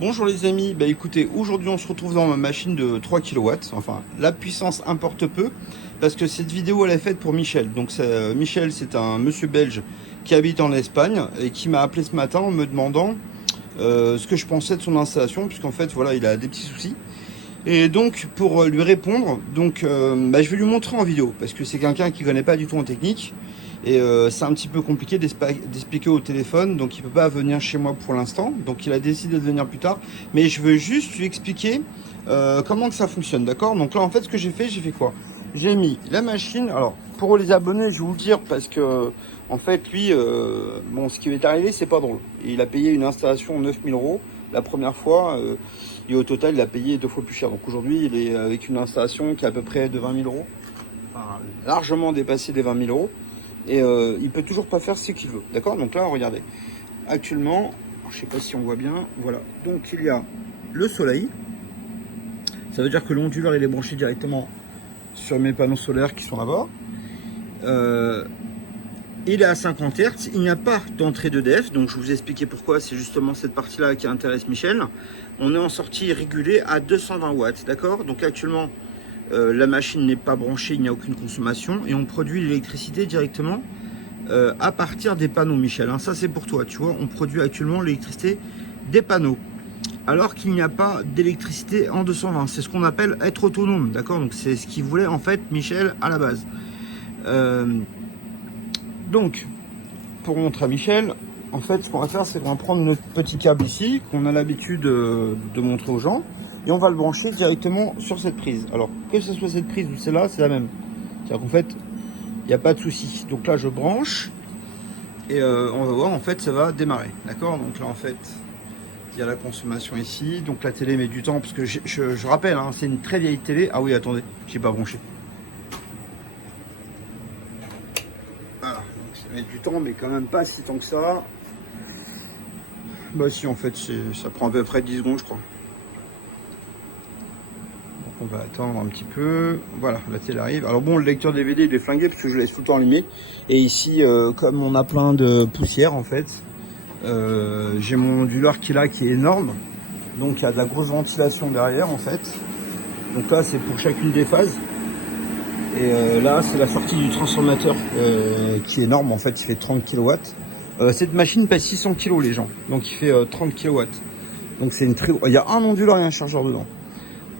Bonjour les amis, bah écoutez, aujourd'hui on se retrouve dans ma machine de 3 kW, enfin la puissance importe peu, parce que cette vidéo elle est faite pour Michel. Donc Michel c'est un monsieur belge qui habite en Espagne et qui m'a appelé ce matin en me demandant ce que je pensais de son installation, puisqu'en fait voilà il a des petits soucis. Et donc pour lui répondre, je vais lui montrer en vidéo, parce que c'est quelqu'un qui connaît pas du tout en technique. Et c'est un petit peu compliqué d'expliquer au téléphone, donc il peut pas venir chez moi pour l'instant. Donc il a décidé de venir plus tard. Mais je veux juste lui expliquer comment que ça fonctionne, d'accord? Donc là en fait ce que j'ai fait quoi? J'ai mis la machine. Alors pour les abonnés, je vais vous le dire parce que en fait lui, ce qui lui est arrivé c'est pas drôle. Il a payé une installation 9000 € la première fois. Et au total il a payé 2 fois plus cher. Donc aujourd'hui il est avec une installation qui est à peu près de 20 000 €. Enfin, largement dépassé des 20 000 €. Et il peut toujours pas faire ce qu'il veut, d'accord? Donc là regardez, actuellement je sais pas si on voit bien, voilà, donc il y a le soleil, ça veut dire que l'onduleur il est branché directement sur mes panneaux solaires qui sont là-bas. Il est à 50 Hz, il n'y a pas d'entrée de DF, donc je vous ai expliqué pourquoi. C'est justement cette partie là qui intéresse Michel. On est en sortie régulée à 220 watts, d'accord? Donc actuellement la machine n'est pas branchée, il n'y a aucune consommation et on produit l'électricité directement à partir des panneaux, Michel, hein. Ça c'est pour toi, tu vois, on produit actuellement l'électricité des panneaux alors qu'il n'y a pas d'électricité en 220. C'est ce qu'on appelle être autonome, d'accord? Donc c'est ce qu'il voulait en fait Michel à la base. Donc pour montrer à Michel, en fait ce qu'on va faire c'est qu'on va prendre notre petit câble ici qu'on a l'habitude de montrer aux gens. Et on va le brancher directement sur cette prise. Alors, que ce soit cette prise ou celle-là, c'est la même. C'est-à-dire qu'en fait, il n'y a pas de souci. Donc là, je branche. Et on va voir, en fait, ça va démarrer. D'accord? Donc là, en fait, il y a la consommation ici. Donc la télé met du temps. Parce que je rappelle, hein, c'est une très vieille télé. Ah oui, attendez, j'ai pas branché. Voilà. Donc ça met du temps, mais quand même pas si tant que ça. Bah si, en fait, ça prend à peu près 10 secondes, je crois. On va attendre un petit peu. Voilà, la télé arrive. Alors bon, le lecteur DVD il est flingué parce que je laisse tout le temps allumé. Et ici, comme on a plein de poussière en fait, j'ai mon onduleur qui est là, qui est énorme. Donc il y a de la grosse ventilation derrière en fait. Donc là, c'est pour chacune des phases. Et là, c'est la sortie du transformateur qui est énorme en fait. Il fait 30 kW. Cette machine pèse 600 kg les gens. Donc il fait 30 kW. Donc c'est une très... Il y a un onduleur et un chargeur dedans.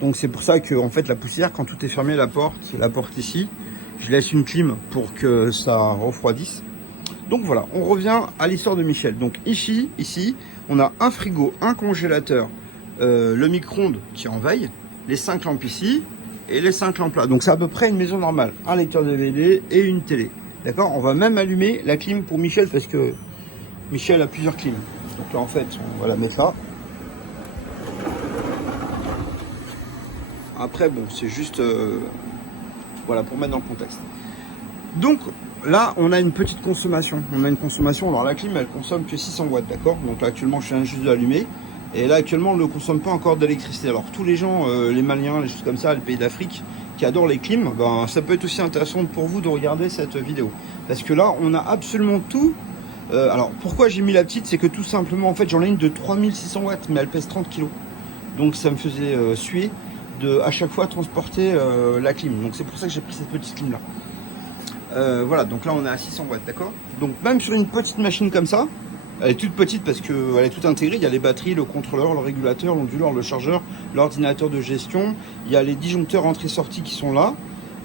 Donc c'est pour ça que en fait la poussière, quand tout est fermé, la porte ici, je laisse une clim pour que ça refroidisse. Donc voilà, on revient à l'histoire de Michel. Donc ici, on a un frigo, un congélateur, le micro-ondes qui est en veille, les 5 lampes ici et les 5 lampes là. Donc c'est à peu près une maison normale, un lecteur DVD et une télé. D'accord? On va même allumer la clim pour Michel parce que Michel a plusieurs clims. Donc là en fait, on va la mettre là. Après, bon, c'est juste voilà, pour mettre dans le contexte. Donc là, on a une petite consommation. Alors la clim, elle consomme que 600 watts, d'accord? Donc là, actuellement, je viens juste d'allumer. Et là, actuellement, on ne consomme pas encore d'électricité. Alors tous les gens, les Maliens, les choses comme ça, les pays d'Afrique, qui adorent les clims, ben, ça peut être aussi intéressant pour vous de regarder cette vidéo. Parce que là, on a absolument tout. Alors pourquoi j'ai mis la petite? C'est que tout simplement, en fait, j'en ai une de 3600 watts, mais elle pèse 30 kg. Donc ça me faisait suer de à chaque fois transporter la clim. Donc c'est pour ça que j'ai pris cette petite clim là. Voilà, donc là on est à 600 watts, d'accord? Donc même sur une petite machine comme ça, elle est toute petite parce qu'elle est toute intégrée. Il y a les batteries, le contrôleur, le régulateur, l'onduleur, le chargeur, l'ordinateur de gestion. Il y a les disjoncteurs entrée-sortie qui sont là.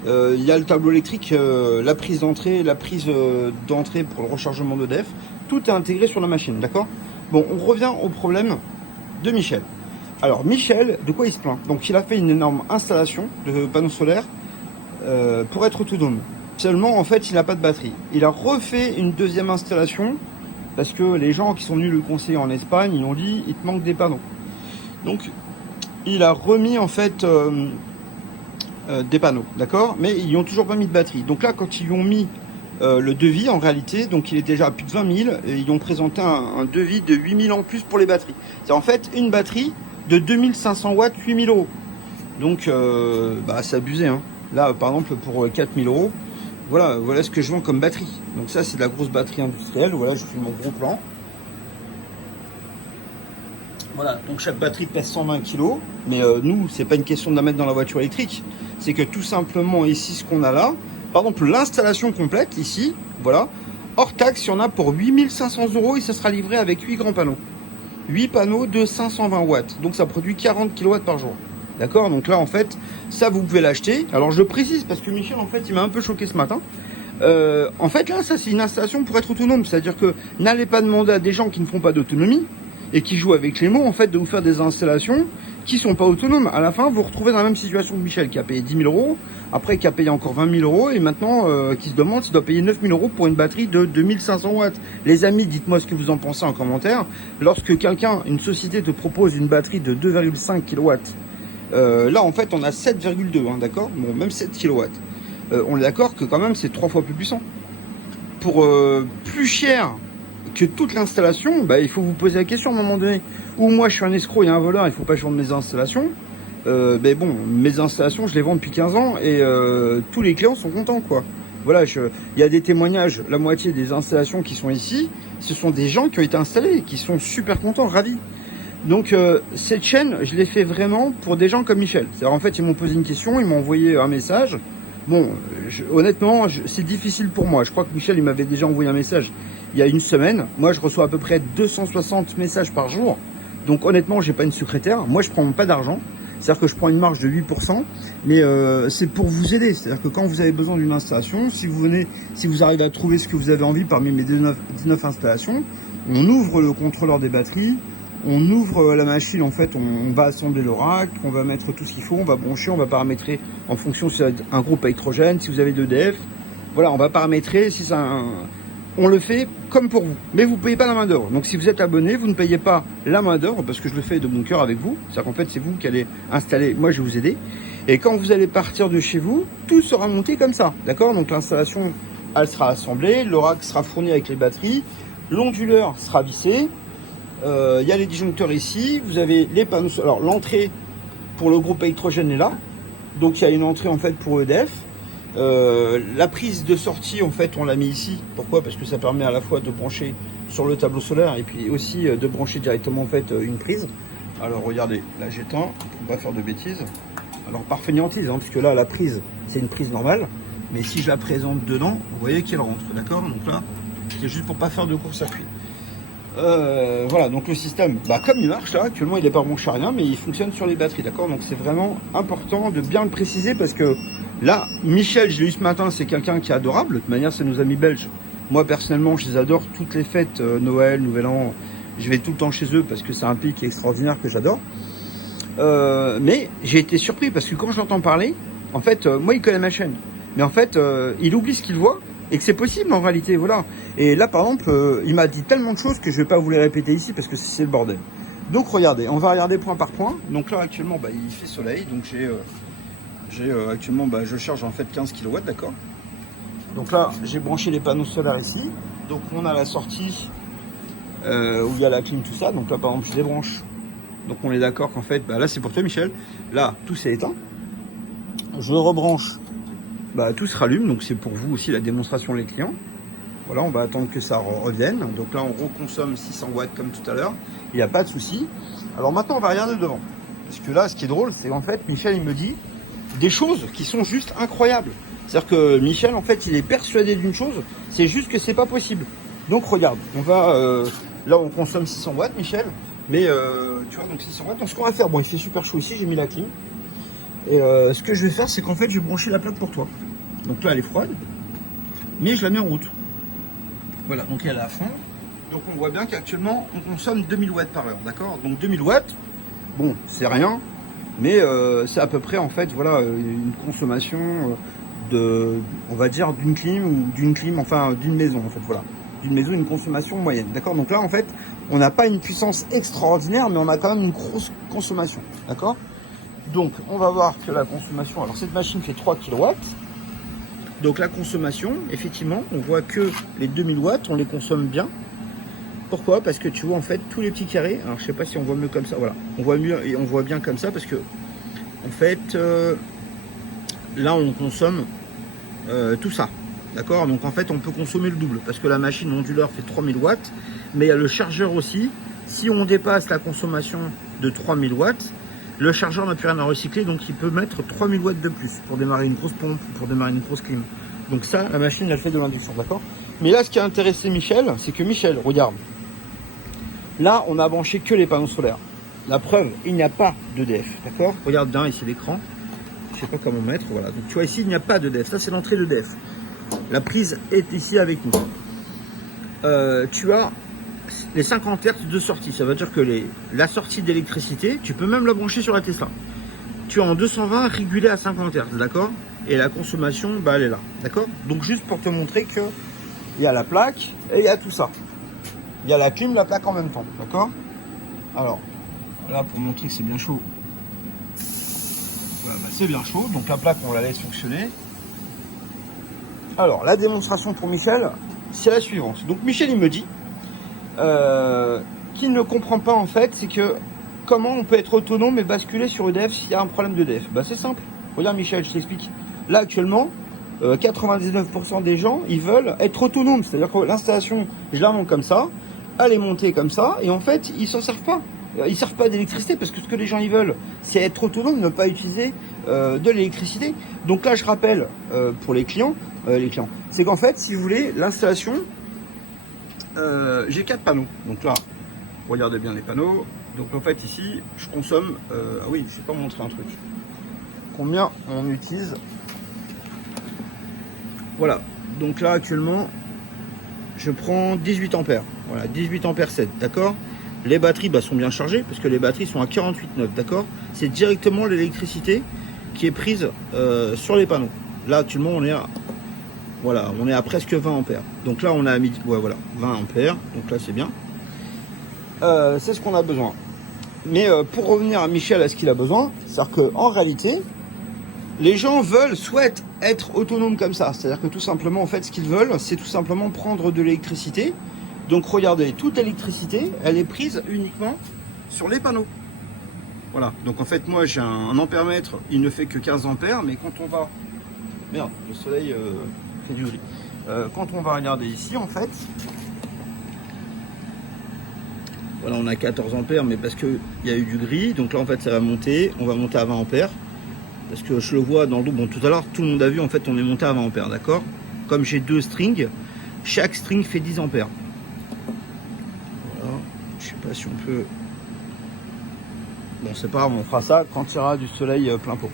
Il y a le tableau électrique, la prise d'entrée, la prise d'entrée pour le rechargement de DEF. Tout est intégré sur la machine, d'accord? Bon, on revient au problème de Michel. Alors Michel, de quoi il se plaint? Donc il a fait une énorme installation de panneaux solaires pour être autonome. Seulement en fait il n'a pas de batterie. Il a refait une deuxième installation parce que les gens qui sont venus le conseiller en Espagne, ils ont dit il te manque des panneaux. Donc il a remis en fait des panneaux, d'accord? Mais ils n'y ont toujours pas mis de batterie. Donc là quand ils lui ont mis le devis en réalité, donc il est déjà à plus de 20 000 et ils ont présenté un devis de 8 000 en plus pour les batteries. C'est en fait une batterie de 2500 watts, 8 000 €. Donc, c'est abusé, hein. Là, par exemple, pour 4 000 €, voilà ce que je vends comme batterie. Donc ça, c'est de la grosse batterie industrielle. Voilà, je fais mon gros plan. Voilà, donc chaque batterie pèse 120 kg, mais nous, c'est pas une question de la mettre dans la voiture électrique, c'est que tout simplement ici, ce qu'on a là, par exemple, l'installation complète ici, voilà, hors taxe, il y en a pour 8500 € et ça sera livré avec 8 grands panneaux. 8 panneaux de 520 watts, donc ça produit 40 kW par jour. D'accord, donc là en fait, ça vous pouvez l'acheter. Alors je précise parce que Michel en fait il m'a un peu choqué ce matin. En fait là ça c'est une installation pour être autonome, c'est-à-dire que n'allez pas demander à des gens qui ne font pas d'autonomie et qui jouent avec les mots en fait de vous faire des installations qui sont pas autonomes. À la fin vous vous retrouvez dans la même situation que Michel qui a payé 10 000 €, après qui a payé encore 20 000 € et maintenant qui se demande s'il doit payer 9 000 € pour une batterie de 2500 watts. Les amis, dites-moi ce que vous en pensez en commentaire. Lorsque quelqu'un, une société te propose une batterie de 2,5 kW, là en fait on a 7,2, hein, d'accord, bon même 7 kW. On est d'accord que quand même c'est 3 fois plus puissant. Pour plus cher que toute l'installation, bah, il faut vous poser la question à un moment donné. Ou moi je suis un escroc et un voleur, il faut pas que je vende mes installations. Mais bon, mes installations je les vends depuis 15 ans et tous les clients sont contents quoi. Voilà, il y a des témoignages, la moitié des installations qui sont ici, ce sont des gens qui ont été installés, qui sont super contents, ravis. Donc cette chaîne, je l'ai fait vraiment pour des gens comme Michel. C'est-à-dire en fait, ils m'ont posé une question, ils m'ont envoyé un message. Bon, honnêtement, c'est difficile pour moi. Je crois que Michel, il m'avait déjà envoyé un message il y a une semaine. Moi, je reçois à peu près 260 messages par jour. Donc honnêtement, j'ai pas une secrétaire. Moi, je prends pas d'argent. C'est-à-dire que je prends une marge de 8%, mais c'est pour vous aider. C'est-à-dire que quand vous avez besoin d'une installation, si vous arrivez à trouver ce que vous avez envie parmi mes 19 installations, on ouvre le contrôleur des batteries, on ouvre la machine, en fait, on va assembler le rack, on va mettre tout ce qu'il faut, on va brancher, on va paramétrer en fonction si c'est un groupe électrogène, si vous avez de l'EDF. Voilà, on va paramétrer si c'est on le fait comme pour vous, mais vous ne payez pas la main d'œuvre. Donc si vous êtes abonné, vous ne payez pas la main d'œuvre parce que je le fais de bon cœur avec vous. C'est-à-dire qu'en fait, c'est vous qui allez installer, moi je vais vous aider. Et quand vous allez partir de chez vous, tout sera monté comme ça, d'accord? Donc l'installation, elle sera assemblée, le rack sera fourni avec les batteries, l'onduleur sera vissé, il y a les disjoncteurs ici, vous avez les panneaux. Alors l'entrée pour le groupe électrogène est là, donc il y a une entrée en fait pour EDF. La prise de sortie en fait on l'a mis ici. Pourquoi? Parce que ça permet à la fois de brancher sur le tableau solaire et puis aussi de brancher directement en fait une prise. Alors regardez, là j'éteins pour pas faire de bêtises. Alors par fainéantise, hein, parce que là la prise c'est une prise normale, mais si je la présente dedans, vous voyez qu'elle rentre, d'accord? Donc là c'est juste pour pas faire de court-circuit. Voilà, donc le système, bah, comme il marche là, actuellement il n'est pas branché à rien, mais il fonctionne sur les batteries, d'accord? Donc c'est vraiment important de bien le préciser parce que là, Michel, je l'ai eu ce matin, c'est quelqu'un qui est adorable. De toute manière, c'est nos amis belges. Moi personnellement, je les adore. Toutes les fêtes, Noël, Nouvel An, je vais tout le temps chez eux parce que c'est un pays qui est extraordinaire que j'adore. Mais j'ai été surpris parce que quand je l'entends parler, en fait, moi il connaît ma chaîne, mais en fait, il oublie ce qu'il voit. Et que c'est possible en réalité, voilà. Et là par exemple, il m'a dit tellement de choses que je vais pas vous les répéter ici parce que c'est le bordel. Donc regardez, on va regarder point par point. Donc là actuellement, bah, il fait soleil, donc j'ai actuellement, bah, je charge en fait 15 kW, d'accord. Donc là, j'ai branché les panneaux solaires ici. Donc on a la sortie où il y a la clim, tout ça. Donc là par exemple, je débranche. Donc on est d'accord qu'en fait, bah, là c'est pour toi Michel. Là, tout s'est éteint. Je rebranche. Bah, tout se rallume, donc c'est pour vous aussi la démonstration les clients. Voilà, on va attendre que ça revienne. Donc là, on reconsomme 600 watts comme tout à l'heure. Il n'y a pas de souci. Alors maintenant, on va regarder devant. Parce que là, ce qui est drôle, c'est en fait, Michel, il me dit des choses qui sont juste incroyables. C'est-à-dire que Michel, en fait, il est persuadé d'une chose, c'est juste que c'est pas possible. Donc regarde, on va... là, on consomme 600 watts, Michel. Mais tu vois, donc 600 watts. Donc ce qu'on va faire, bon, il fait super chaud ici, j'ai mis la clim. Et ce que je vais faire, c'est qu'en fait, je vais brancher la plaque pour toi. Donc là, elle est froide, mais je la mets en route. Voilà, donc elle est à fond. Donc on voit bien qu'actuellement, on consomme 2000 watts par heure, d'accord? Donc 2000 watts, bon, c'est rien, mais c'est à peu près, en fait, voilà, une consommation de, on va dire, d'une clim, enfin, d'une maison, en fait, voilà. D'une maison, une consommation moyenne, d'accord? Donc là, en fait, on n'a pas une puissance extraordinaire, mais on a quand même une grosse consommation, d'accord? Donc, on va voir que la consommation... Alors, cette machine fait 3 kW. Donc, la consommation, effectivement, on voit que les 2000 watts, on les consomme bien. Pourquoi? Parce que tu vois, en fait, tous les petits carrés... Alors, je sais pas si on voit mieux comme ça. Voilà. On voit mieux et on voit bien comme ça parce que, en fait, là, on consomme tout ça. D'accord? Donc, en fait, on peut consommer le double parce que la machine onduleur fait 3000 watts. Mais il y a le chargeur aussi. Si on dépasse la consommation de 3000 watts, le chargeur n'a plus rien à recycler, donc il peut mettre 3000 watts de plus pour démarrer une grosse pompe, pour démarrer une grosse clim. Donc ça, la machine, elle fait de l'induction, d'accord? Mais là, ce qui a intéressé Michel, c'est que Michel, regarde, là, on a branché que les panneaux solaires. La preuve, il n'y a pas d'EDF, d'accord? Regarde bien ici l'écran. Je sais pas comment mettre, voilà. Donc tu vois ici, il n'y a pas d'EDF. Ça, c'est l'entrée d'EDF. La prise est ici avec nous. Tu as les 50 Hz de sortie. Ça veut dire que la sortie d'électricité, tu peux même la brancher sur la Tesla. Tu as en 220 régulé à 50 Hz, d'accord? Et la consommation, bah, elle est là, d'accord? Donc juste pour te montrer que il y a la plaque et il y a tout ça. Il y a la clim, la plaque en même temps, d'accord? Alors, là, pour montrer que c'est bien chaud. Voilà, bah, c'est bien chaud, donc la plaque, on la laisse fonctionner. Alors, la démonstration pour Michel, c'est la suivante. Donc, Michel, il me dit qu'il ne comprend pas, en fait, c'est que comment on peut être autonome et basculer sur EDF s'il y a un problème d'EDF. Bah, c'est simple. Regarde, Michel, je t'explique. Là, actuellement, 99% des gens, ils veulent être autonomes. C'est-à-dire que l'installation, je la monte comme ça, elle est montée comme ça, et en fait, ils s'en servent pas. Ils ne servent pas d'électricité parce que ce que les gens ils veulent, c'est être autonome, ne pas utiliser de l'électricité. Donc là, je rappelle pour les clients, c'est qu'en fait, si vous voulez, l'installation, j'ai 4 panneaux. Donc là, regardez bien les panneaux. Donc en fait, ici, je consomme. Ah oui, je ne vais pas montrer un truc. Combien on utilise? Voilà. Donc là, actuellement, je prends 18 ampères. Voilà, 18 ampères 7, d'accord? Les batteries bah, sont bien chargées parce que les batteries sont à 48,9, d'accord? C'est directement l'électricité qui est prise sur les panneaux. Là, actuellement, on est à presque 20 ampères. Donc là, on a mis, ouais, voilà, 20 ampères. Donc là, c'est bien. C'est ce qu'on a besoin. Mais pour revenir à Michel, à ce qu'il a besoin, c'est-à-dire qu'en réalité, les gens souhaitent être autonomes comme ça. C'est-à-dire que tout simplement, en fait, ce qu'ils veulent, c'est tout simplement prendre de l'électricité. Donc regardez, toute l'électricité, elle est prise uniquement sur les panneaux. Voilà, donc en fait moi j'ai un ampèremètre, il ne fait que 15 ampères, mais quand on va... Merde, le soleil fait du gris. Quand on va regarder ici en fait, voilà on a 14 ampères, mais parce qu'il y a eu du gris, donc là en fait ça va monter, on va monter à 20 ampères. Parce que je le vois dans le dos, bon tout à l'heure tout le monde a vu en fait on est monté à 20 ampères, d'accord? Comme j'ai 2 strings, chaque string fait 10 ampères. Je sais pas si on peut... Bon, c'est pas grave, on fera ça quand il y aura du soleil plein pot.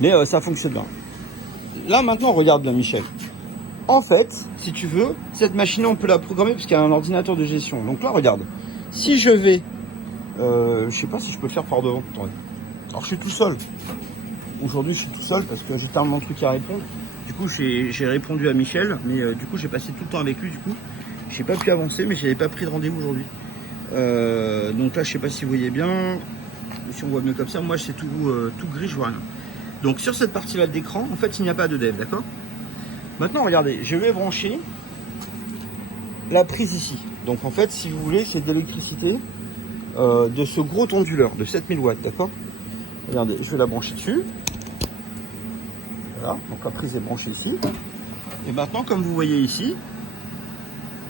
Mais ça fonctionne bien. Là, maintenant, regarde bien, Michel. En fait, si tu veux, cette machine, on peut la programmer parce qu'il y a un ordinateur de gestion. Donc là, regarde. Si je vais... je sais pas si je peux le faire par devant. Attendez. Alors, je suis tout seul. Aujourd'hui, je suis tout seul parce que j'ai tellement de trucs à répondre. Du coup, j'ai répondu à Michel, mais du coup, j'ai passé tout le temps avec lui, du coup. J'ai pas pu avancer, mais j'avais pas pris de rendez-vous aujourd'hui. Donc là, je sais pas si vous voyez bien. Si on voit mieux comme ça, moi c'est tout gris, je vois rien. Donc sur cette partie-là de l'écran, en fait, il n'y a pas de dev, d'accord? Maintenant, regardez, je vais brancher la prise ici. Donc en fait, si vous voulez, c'est de l'électricité de ce gros onduleur de 7000 watts, d'accord? Regardez, je vais la brancher dessus. Voilà, donc la prise est branchée ici. Et maintenant, comme vous voyez ici,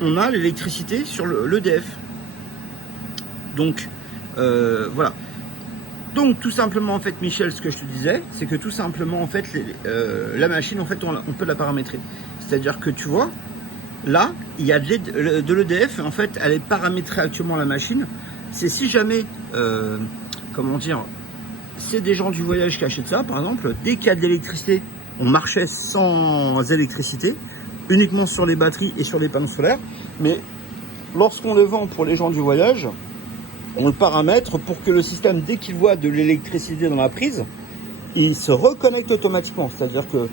on a l'électricité sur l'EDF. Donc, voilà. Donc, tout simplement, en fait, Michel, ce que je te disais, c'est que tout simplement, en fait, la machine, en fait, on peut la paramétrer. C'est-à-dire que, tu vois, là, il y a de l'EDF, en fait, elle est paramétrée actuellement, la machine. C'est si jamais, comment dire, c'est des gens du voyage qui achètent ça, par exemple, dès qu'il y a de l'électricité, on marchait sans électricité, uniquement sur les batteries et sur les panneaux solaires. Mais lorsqu'on le vend pour les gens du voyage, on le paramètre pour que le système, dès qu'il voit de l'électricité dans la prise, il se reconnecte automatiquement. C'est-à-dire que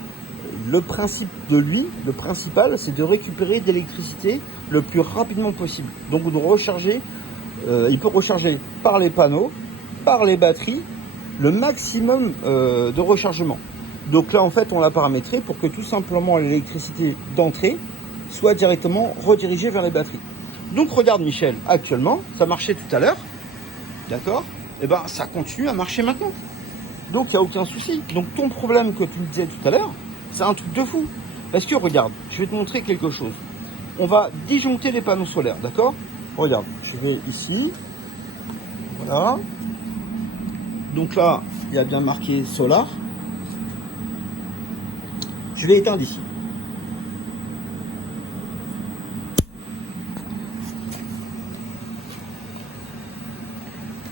le principe de lui, le principal, c'est de récupérer de l'électricité le plus rapidement possible. Donc de recharger, il peut recharger par les panneaux, par les batteries, le maximum de rechargement. Donc là, en fait, on l'a paramétré pour que tout simplement l'électricité d'entrée soit directement redirigée vers les batteries. Donc regarde, Michel, actuellement, ça marchait tout à l'heure, d'accord? Et ben ça continue à marcher maintenant. Donc il n'y a aucun souci. Donc ton problème que tu me disais tout à l'heure, c'est un truc de fou. Parce que regarde, je vais te montrer quelque chose. On va disjoncter les panneaux solaires, d'accord? Regarde, je je vais ici. Voilà. Donc là, il y a bien marqué Solar. Je vais éteindre ici.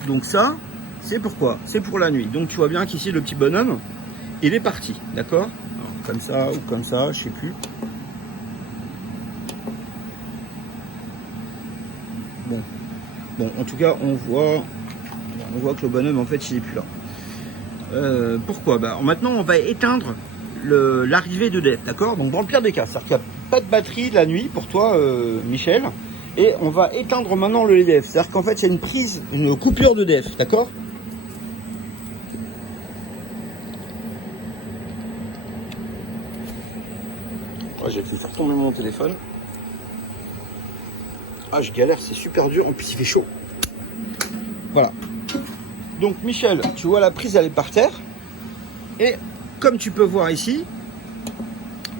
Donc ça, c'est pourquoi? C'est pour la nuit. Donc tu vois bien qu'ici, le petit bonhomme, il est parti. D'accord? Comme ça ou comme ça, je sais plus. Bon, en tout cas, on voit que le bonhomme, en fait, il n'est plus là. Pourquoi? Maintenant, on va éteindre l'arrivée d'EDF, d'accord? Donc, dans le pire des cas, c'est-à-dire qu'il n'y a pas de batterie la nuit pour toi, Michel, et on va éteindre maintenant le EDF. C'est-à-dire qu'en fait, il y a une coupure d'EDF, d'accord? J'ai fait faire tomber mon téléphone. Ah, je galère, c'est super dur, en plus il fait chaud. Voilà. Donc Michel, tu vois la prise, elle est par terre. Et comme tu peux voir ici,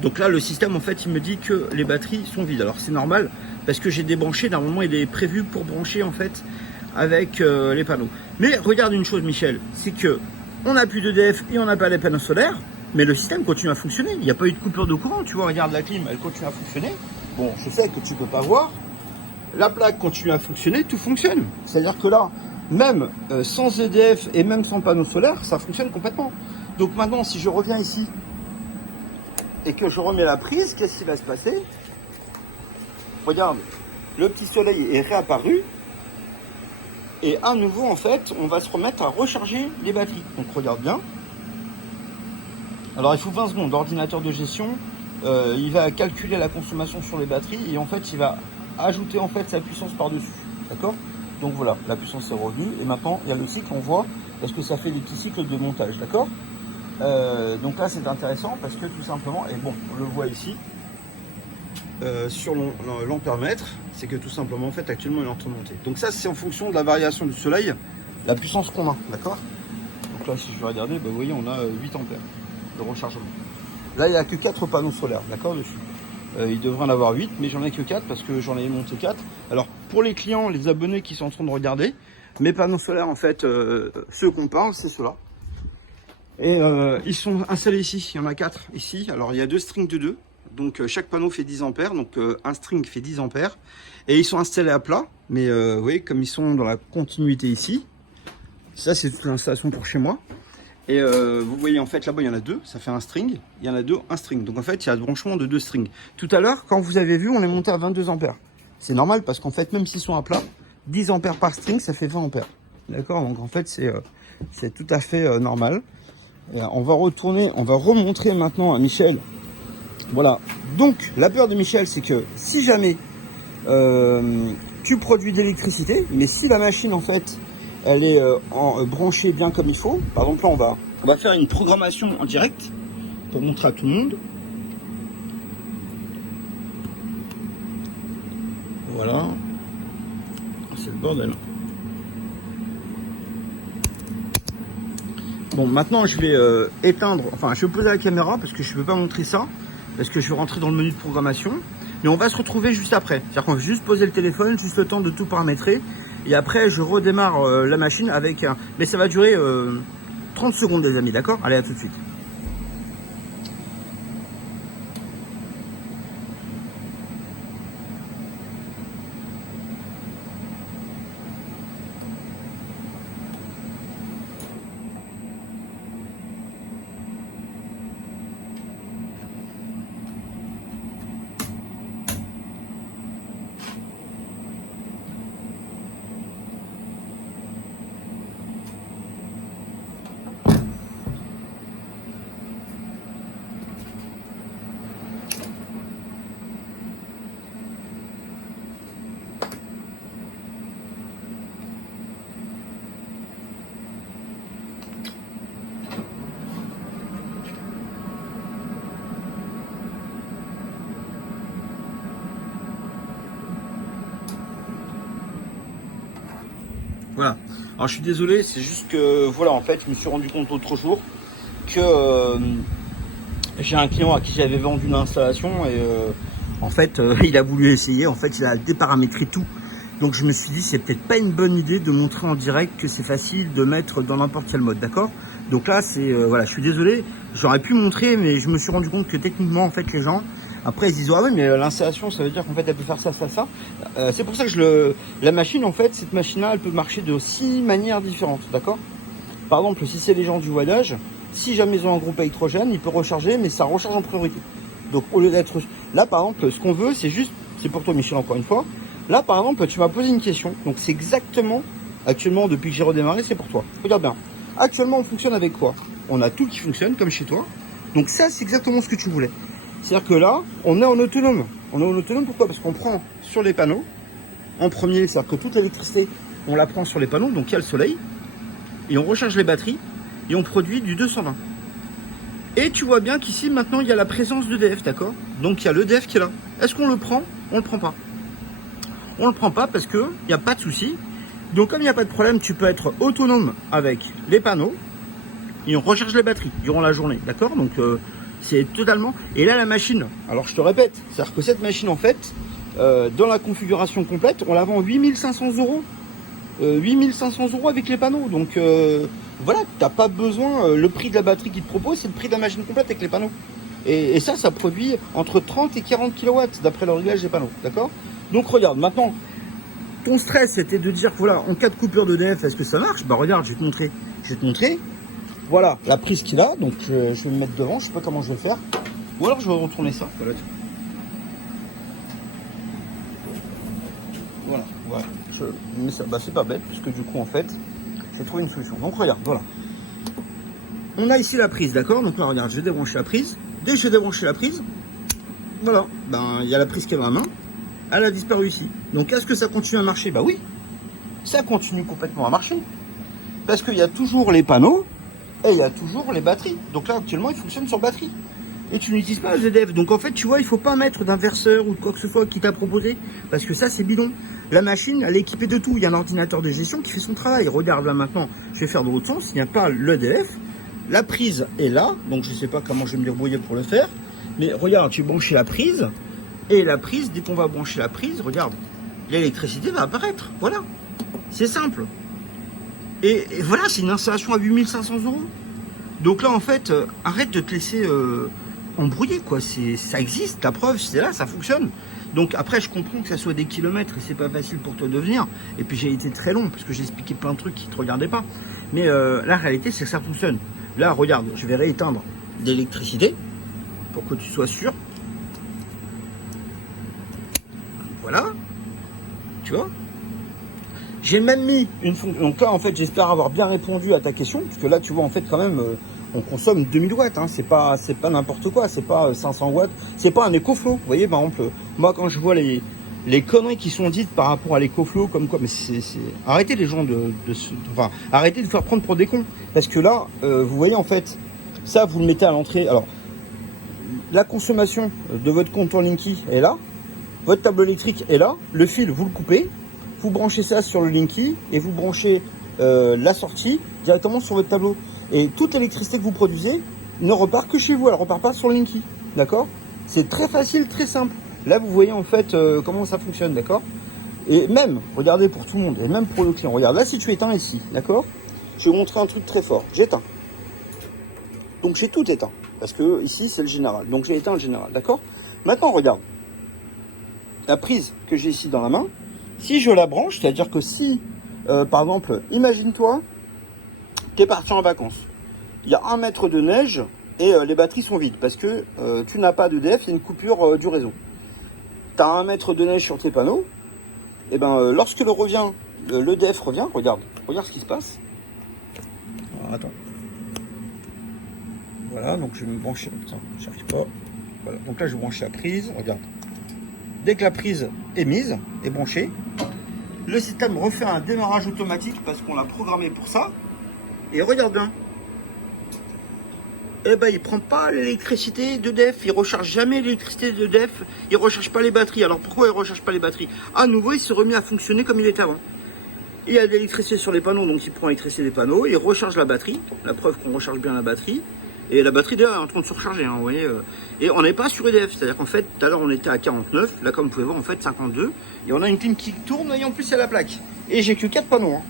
donc là le système en fait il me dit que les batteries sont vides. Alors c'est normal parce que j'ai débranché, normalement il est prévu pour brancher en fait avec les panneaux. Mais regarde une chose Michel, c'est que on n'a plus d'EDF et on n'a pas les panneaux solaires, mais le système continue à fonctionner. Il n'y a pas eu de coupure de courant, tu vois, regarde la clim, elle continue à fonctionner. Bon, je sais que tu peux pas voir. La plaque continue à fonctionner, tout fonctionne. C'est-à-dire que là, même sans EDF et même sans panneau solaire, ça fonctionne complètement. Donc maintenant, si je reviens ici et que je remets la prise, qu'est-ce qui va se passer? Regarde, le petit soleil est réapparu. Et à nouveau, en fait, on va se remettre à recharger les batteries. Donc regarde bien. Alors il faut 20 secondes. L'ordinateur de gestion, il va calculer la consommation sur les batteries et en fait, il va ajouter en fait sa puissance par-dessus, d'accord? Donc voilà, la puissance est revenue et maintenant il y a le cycle, on voit parce que ça fait des petits cycles de montage, d'accord? Donc là c'est intéressant parce que tout simplement, et bon, on le voit ici sur l'ampèremètre, c'est que tout simplement en fait actuellement il est en train de monter. Donc ça c'est en fonction de la variation du soleil, la puissance qu'on a, d'accord? Donc là si je vais regarder, vous voyez on a 8 ampères de rechargement. Là il n'y a que 4 panneaux solaires, d'accord, dessus. Il devrait en avoir 8, mais j'en ai que 4 parce que j'en ai monté 4. Alors, pour les clients, les abonnés qui sont en train de regarder, mes panneaux solaires, en fait, ceux qu'on parle, c'est ceux-là. Et ils sont installés ici. Il y en a 4 ici. Alors, il y a 2 strings de 2. Donc, chaque panneau fait 10 ampères. Donc, un string fait 10 ampères. Et ils sont installés à plat. Mais vous voyez, comme ils sont dans la continuité ici, ça, c'est toute l'installation pour chez moi. Et vous voyez en fait là-bas il y en a 2, ça fait un string, il y en a 2, un string. Donc en fait il y a le branchement de 2 strings. Tout à l'heure quand vous avez vu on est monté à 22 ampères. C'est normal parce qu'en fait même s'ils sont à plat, 10 ampères par string ça fait 20 ampères. D'accord, donc en fait c'est tout à fait normal. Et on va retourner, on va remontrer maintenant à Michel. Voilà, donc la peur de Michel c'est que si jamais tu produis de l'électricité, mais si la machine en fait elle est branchée bien comme il faut. Par exemple, là, on va faire une programmation en direct pour montrer à tout le monde. Voilà. C'est le bordel. Bon, maintenant, je vais éteindre... Enfin, je vais poser la caméra parce que je ne peux pas montrer ça. Parce que je vais rentrer dans le menu de programmation. Mais on va se retrouver juste après. C'est-à-dire qu'on va juste poser le téléphone, juste le temps de tout paramétrer. Et après, je redémarre la machine avec un... Mais ça va durer 30 secondes, les amis, d'accord? Allez, à tout de suite. Voilà. Alors je suis désolé, c'est juste que voilà, en fait, je me suis rendu compte l'autre jour que j'ai un client à qui j'avais vendu une installation et en fait, il a voulu essayer. En fait, il a déparamétré tout. Donc je me suis dit, c'est peut-être pas une bonne idée de montrer en direct que c'est facile de mettre dans n'importe quel mode, d'accord? Donc là, c'est voilà, je suis désolé, j'aurais pu montrer, mais je me suis rendu compte que techniquement, en fait, les gens, après, ils disent, ah oui, mais l'installation, ça veut dire qu'en fait, elle peut faire ça, ça, ça. C'est pour ça que la machine, en fait, cette machine-là, elle peut marcher de 6 manières différentes, d'accord? Par exemple, si c'est les gens du voyage, si jamais ils ont un groupe à électrogène, ils peuvent recharger, mais ça recharge en priorité. Donc au lieu d'être... Là, par exemple, ce qu'on veut, c'est juste... C'est pour toi, Michel, encore une fois. Là, par exemple, tu m'as posé une question. Donc c'est exactement... Actuellement, depuis que j'ai redémarré, c'est pour toi. Regarde bien. Actuellement, on fonctionne avec quoi? On a tout qui fonctionne, comme chez toi. Donc ça, c'est exactement ce que tu voulais. C'est-à-dire que là, on est en autonome. On est en autonome, pourquoi? Parce qu'on prend sur les panneaux. En premier, c'est-à-dire que toute l'électricité, on la prend sur les panneaux. Donc il y a le soleil. Et on recharge les batteries. Et on produit du 220. Et tu vois bien qu'ici, maintenant, il y a la présence d'EDF, d'accord? Donc, il y a l'EDF qui est là. Est-ce qu'on le prend? On le prend pas. On le prend pas parce qu'il n'y a pas de souci. Donc, comme il n'y a pas de problème, tu peux être autonome avec les panneaux. Et on recharge les batteries durant la journée, d'accord? Donc, c'est totalement... Et là, la machine, alors je te répète, c'est-à-dire que cette machine, en fait, dans la configuration complète, on la vend 8500 €. 8500 € avec les panneaux. Donc, voilà, t'as pas besoin, le prix de la batterie qu'il te propose, c'est le prix de la machine complète avec les panneaux. Et ça produit entre 30 et 40 kW d'après le réglage des panneaux, d'accord? Donc regarde, maintenant, ton stress c'était de dire que voilà, en cas de coupure d'EDF, est-ce que ça marche? Bah regarde, je vais te montrer. Je vais te montrer. Voilà, la prise qu'il a, donc je vais me mettre devant, je sais pas comment je vais faire. Ou alors je vais retourner ça. Voilà. Mais ça, bah c'est pas bête, puisque du coup, en fait, j'ai trouvé une solution. Donc regarde, voilà. On a ici la prise, d'accord? Donc là, regarde, je vais débrancher la prise. Dès que j'ai débranché la prise, voilà, ben il y a la prise qui est dans la main. Elle a disparu ici. Donc est-ce que ça continue à marcher? Bah oui, ça continue complètement à marcher. Parce qu'il y a toujours les panneaux et il y a toujours les batteries. Donc là, actuellement, il fonctionne sur batterie. Et tu n'utilises pas le ZDF. Donc en fait, tu vois, il ne faut pas mettre d'inverseur ou de quoi que ce soit qui t'a proposé. Parce que ça, c'est bidon. La machine, elle est équipée de tout. Il y a un ordinateur de gestion qui fait son travail. Regarde là maintenant, je vais faire de l'autre sens. Il n'y a pas l'EDF. La prise est là. Donc je ne sais pas comment je vais me débrouiller pour le faire. Mais regarde, tu branches la prise. Et la prise, dès qu'on va brancher la prise, regarde, l'électricité va apparaître. Voilà. C'est simple. Et voilà, c'est une installation à 8500 €. Donc là, en fait, arrête de te laisser embrouiller, quoi. Ça existe, la preuve, c'est là, ça fonctionne. Donc après, je comprends que ça soit des kilomètres et c'est pas facile pour toi de venir. Et puis j'ai été très long parce que j'ai expliqué plein de trucs qui te regardaient pas. Mais la réalité, c'est que ça fonctionne. Là, regarde, je vais rééteindre l'électricité pour que tu sois sûr. Voilà. Tu vois? J'ai même mis une fonction. Donc là, en fait, j'espère avoir bien répondu à ta question. Parce que là, tu vois, en fait, quand même, on consomme 2000 watts. Hein. C'est pas n'importe quoi. C'est pas 500 watts. C'est pas un EcoFlow. Vous voyez, par exemple, moi, quand je vois les conneries qui sont dites par rapport à l'EcoFlow, comme quoi, mais arrêtez les gens enfin, arrêtez de faire prendre pour des cons. Parce que là, vous voyez, en fait, ça, vous le mettez à l'entrée. Alors, la consommation de votre compteur Linky est là. Votre tableau électrique est là. Le fil, vous le coupez. Vous branchez ça sur le Linky et vous branchez la sortie directement sur votre tableau. Et toute l'électricité que vous produisez ne repart que chez vous, elle ne repart pas sur le Linky. D'accord? C'est très facile, très simple. Là, vous voyez en fait comment ça fonctionne, d'accord? Et même, regardez pour tout le monde, et même pour le client. Regarde, là, si tu éteins ici, d'accord? Je vais vous montrer un truc très fort. J'éteins. Donc, j'ai tout éteint. Parce que ici, c'est le général. Donc, j'ai éteint le général, d'accord? Maintenant, regarde. La prise que j'ai ici dans la main, si je la branche, c'est-à-dire que si, par exemple, imagine-toi, tu es parti en vacances. Il y a 1 mètre de neige et les batteries sont vides parce que tu n'as pas d'EDF, il y a une coupure du réseau. Tu as 1 mètre de neige sur tes panneaux. Et ben, lorsque l'EDF revient, regarde ce qui se passe. Alors, attends. Voilà, donc je vais me brancher. Putain, j'arrive pas. Voilà, donc là, je vais brancher la prise. Regarde. Dès que la prise est mise, est branchée, le système refait un démarrage automatique parce qu'on l'a programmé pour ça. Et regarde bien. Eh ben, il prend pas l'électricité d'EDF, il recharge jamais l'électricité d'EDF, il recharge pas les batteries. Alors pourquoi il recharge pas les batteries? À nouveau, il s'est remis à fonctionner comme il était avant. Il y a de l'électricité sur les panneaux, donc il prend l'électricité des panneaux, il recharge la batterie, la preuve qu'on recharge bien la batterie. Et la batterie d'ailleurs est en train de se recharger, hein, vous voyez. Et on n'est pas sur EDF, c'est-à-dire qu'en fait, tout à l'heure on était à 49, là comme vous pouvez voir en fait 52. Et on a une clim qui tourne et en plus il y a la plaque. Et j'ai que 4 panneaux. Hein.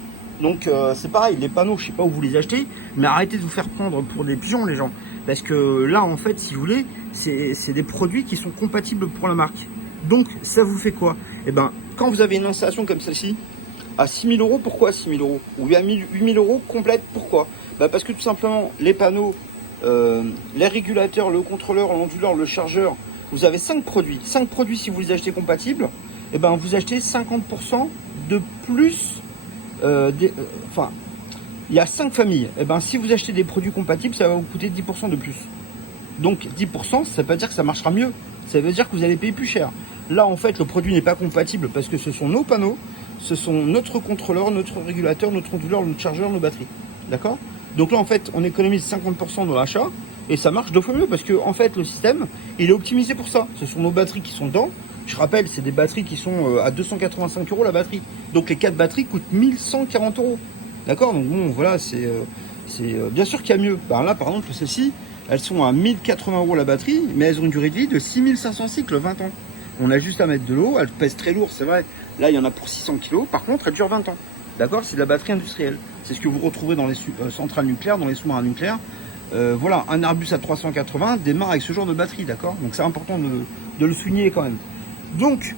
Donc c'est pareil, les panneaux, je sais pas où vous les achetez, mais arrêtez de vous faire prendre pour des pigeons les gens. Parce que là en fait, si vous voulez, c'est des produits qui sont compatibles pour la marque. Donc ça vous fait quoi? Eh ben, quand vous avez une installation comme celle-ci, à 6 000 euros, pourquoi 6 000 euros? Ou 8 000 euros complète, pourquoi? Bah parce que tout simplement, les panneaux, les régulateurs, le contrôleur, l'onduleur, le chargeur, vous avez 5 produits. 5 produits, si vous les achetez compatibles, eh ben, vous achetez 50% de plus. Enfin, il y a 5 familles. Eh ben, si vous achetez des produits compatibles, ça va vous coûter 10% de plus. Donc 10%, ça ne veut pas dire que ça marchera mieux. Ça veut dire que vous allez payer plus cher. Là, en fait, le produit n'est pas compatible parce que ce sont nos panneaux, ce sont notre contrôleur, notre régulateur, notre onduleur, notre chargeur, nos batteries. D'accord? Donc là, en fait, on économise 50% dans l'achat et ça marche 2 fois mieux parce que, en fait, le système, il est optimisé pour ça. Ce sont nos batteries qui sont dedans. Je rappelle, c'est des batteries qui sont à 285 euros la batterie. Donc les 4 batteries coûtent 1140 euros. D'accord? Donc bon, voilà, c'est bien sûr qu'il y a mieux. Ben là, par exemple, celles-ci, elles sont à 1080 euros la batterie, mais elles ont une durée de vie de 6500 cycles, 20 ans. On a juste à mettre de l'eau, elles pèsent très lourd, c'est vrai. Là, il y en a pour 600 kg, par contre, elles durent 20 ans. D'accord? C'est de la batterie industrielle. C'est ce que vous retrouvez dans les centrales nucléaires, dans les sous-marins nucléaires. Voilà, un Airbus à 380 démarre avec ce genre de batterie, d'accord? Donc c'est important de le souligner quand même. Donc,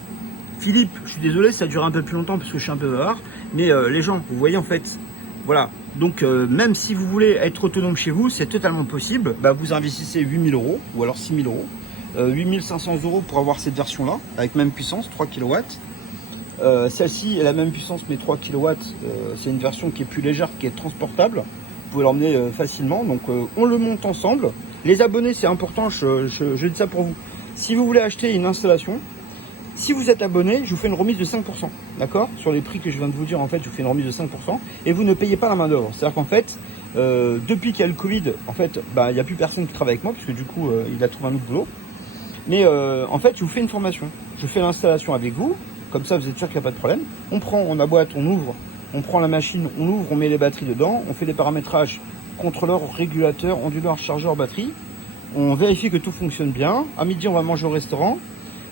Philippe, je suis désolé, ça dure un peu plus longtemps parce que je suis un peu bavard, mais les gens, vous voyez en fait, voilà. Donc, même si vous voulez être autonome chez vous, c'est totalement possible. Bah, vous investissez 8 000 euros ou alors 6 000 euros. 8 500 euros pour avoir cette version-là, avec même puissance, 3 kW. Celle-ci est la même puissance, mais 3 kW. C'est une version qui est plus légère, qui est transportable. Vous pouvez l'emmener facilement. Donc, on le monte ensemble. Les abonnés, c'est important, je dis ça pour vous. Si vous voulez acheter une installation, si vous êtes abonné, je vous fais une remise de 5%, d'accord? Sur les prix que je viens de vous dire, en fait, je vous fais une remise de 5%, et vous ne payez pas la main d'œuvre. C'est-à-dire qu'en fait, depuis qu'il y a le Covid, en fait, bah, il n'y a plus personne qui travaille avec moi, parce que du coup, il a trouvé un autre boulot. Mais en fait, je vous fais une formation. Je fais l'installation avec vous, comme ça, vous êtes sûr qu'il n'y a pas de problème. On prend, on aboite, on ouvre, on prend la machine, on ouvre, on met les batteries dedans, on fait des paramétrages, contrôleur, régulateur, onduleur, chargeur, batterie. On vérifie que tout fonctionne bien. À midi, on va manger au restaurant.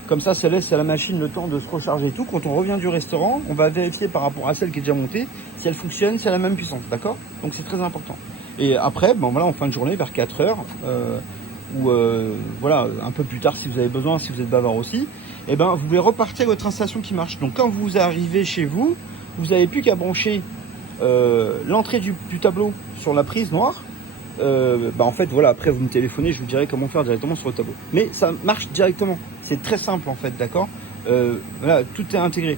Comme ça laisse à la machine le temps de se recharger et tout. Quand on revient du restaurant, on va vérifier par rapport à celle qui est déjà montée, si elle fonctionne, si elle a la même puissance, d'accord? Donc c'est très important. Et après, bon voilà, en fin de journée, vers 4 heures, ou voilà, un peu plus tard si vous avez besoin, si vous êtes bavard aussi, et ben vous pouvez repartir votre installation qui marche. Donc quand vous arrivez chez vous, vous n'avez plus qu'à brancher l'entrée du tableau sur la prise noire. Bah en fait voilà, après vous me téléphonez, je vous dirai comment faire directement sur le tableau, mais ça marche directement, c'est très simple en fait, d'accord? Voilà, tout est intégré.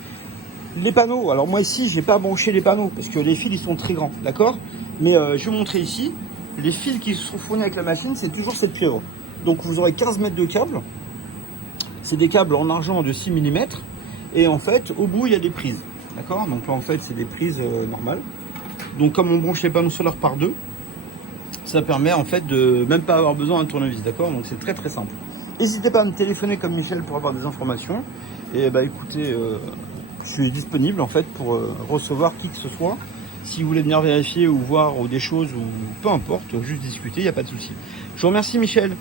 Les panneaux, alors moi ici j'ai pas branché les panneaux parce que les fils ils sont très grands, d'accord? Mais je vais vous montrer ici, les fils qui sont fournis avec la machine, c'est toujours cette pieuvre. Donc vous aurez 15 mètres de câbles, c'est des câbles en argent de 6 mm, et en fait au bout il y a des prises, d'accord? Donc là en fait c'est des prises normales. Donc comme on branche les panneaux solaires par deux, ça permet en fait de même pas avoir besoin d'un tournevis, d'accord? Donc c'est très très simple. N'hésitez pas à me téléphoner comme Michel pour avoir des informations. Et bah écoutez, je suis disponible en fait pour recevoir qui que ce soit. Si vous voulez venir vérifier ou voir des choses ou peu importe, juste discuter, il n'y a pas de souci. Je vous remercie Michel.